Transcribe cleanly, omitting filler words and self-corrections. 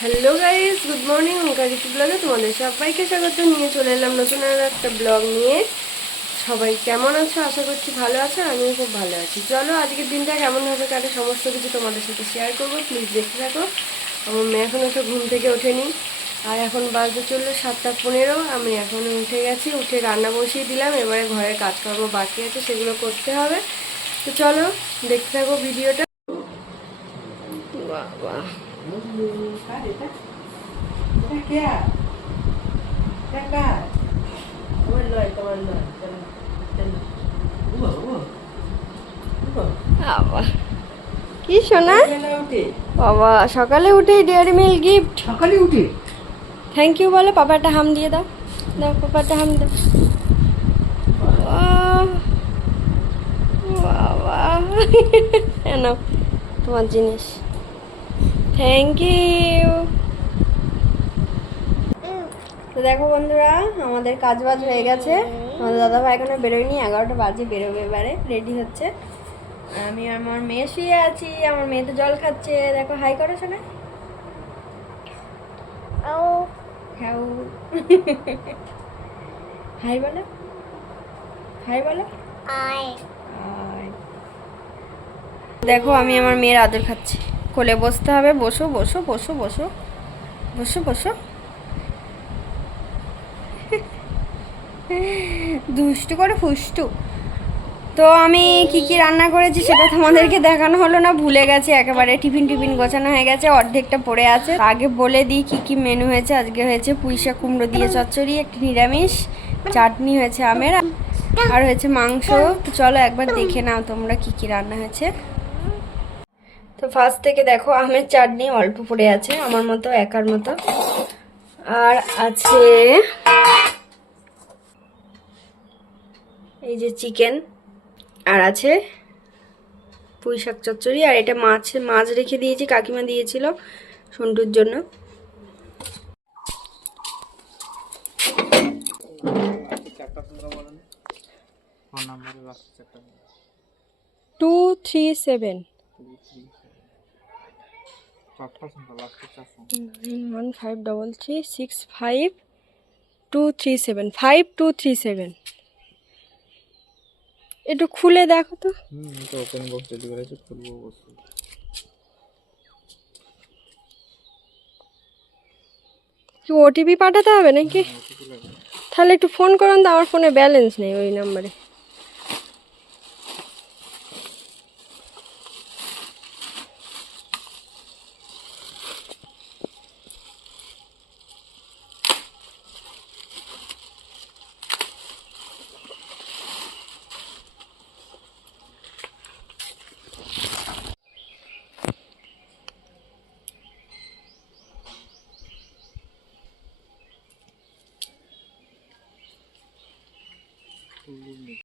Hello guys, good morning. Onkariti ব্লগে তোমাদের সবাইকে স্বাগত। নিয়ে চলে এলাম নতুন আর একটা ব্লগ নিয়ে। সবাই কেমন আছো? আশা করছি ভালো আছো, আমিও খুব ভালো আছি। চলো আজকের দিনটা কেমনভাবে কাটে সমস্ত কিছু তোমাদের সাথে শেয়ার করবো। প্লিজ দেখতে থাকো। আমার মেয়ে এখনও তো ঘুম থেকে ওঠেনি, আর এখন বাজতে চললো 7:15। আমি এখন উঠে গেছি, উঠে রান্না বসিয়ে দিলাম। এবারে ঘরের কাজকর্ম বাকি আছে, সেগুলো করতে হবে। তো চলো দেখতে থাকো ভিডিওটা। বাহ বাহ, কি শোনা বাবা, সকালে উঠেই ডেয়ারি মিল্ক গিফট। সকালে উঠে থ্যাংক ইউ বলো, পাপা একটা হাম দিয়ে দাও। দাও পাপা একটা হাম দাও। বাহ, বাবা নাও তোমার জিনিস। Thank you. তো দেখো বন্ধুরা, আমাদের কাজ বাজ হয়ে গেছে। আমাদের দাদাভাই এখনো বেরোয়নি, 11টা বাজে বেরোবে, এবারে রেডি হচ্ছে। আর আমি আর আমার মেয়ে শুয়ে আছি। আমার মেয়ে তো জল খাচ্ছে। দেখো, হাই করো শোনা। হ্যাঁ, হাই বলো, হাই বলো। হাই। দেখো, আমি আমার মেয়ের আদর খাচ্ছি। কোলে বসতে হবে। বসো বসো বসো বসো বসো বসো। দুষ্টু করে ফুষ্টু। তো আমি কি কি রান্না করেছি সেটা তোমাদেরকে দেখানো হলো না, ভুলে গেছি একেবারে। টিফিন টিফিন গোছানো হয়ে গেছে, অর্ধেকটা পড়ে আছে। আগে বলে দিই কি কি মেনু হয়েছে। আজকে হয়েছে পুঁইশাক কুমড়ো দিয়ে চচ্চড়ি, একটি নিরামিষ চাটনি হয়েছে আমের, আর হয়েছে মাংস। তো চলো একবার দেখে নাও তোমরা কি কি রান্না হয়েছে। তো ফার্স্ট থেকে দেখো, আমের চাটনি অল্প পড়ে আছে, আমার মতো একার মতো। আর আছে এই যে চিকেন, আর আছে পুঁই শাক চচ্চড়ি, আর এটা মাছ রেখে দিয়েছি, কাকিমা দিয়েছিল সন্টুর জন্য। Two three seven 1533652337 5237। একটু খুলে দেখো তো। তো ওপেন বক্স রেডি করেছি, খুলবো অবশ্যই। কি ওটিপি পাঠাতে হবে নাকি? তাহলে একটু ফোন করুন তো, আমার ফোনে ব্যালেন্স নেই ওই নাম্বারে।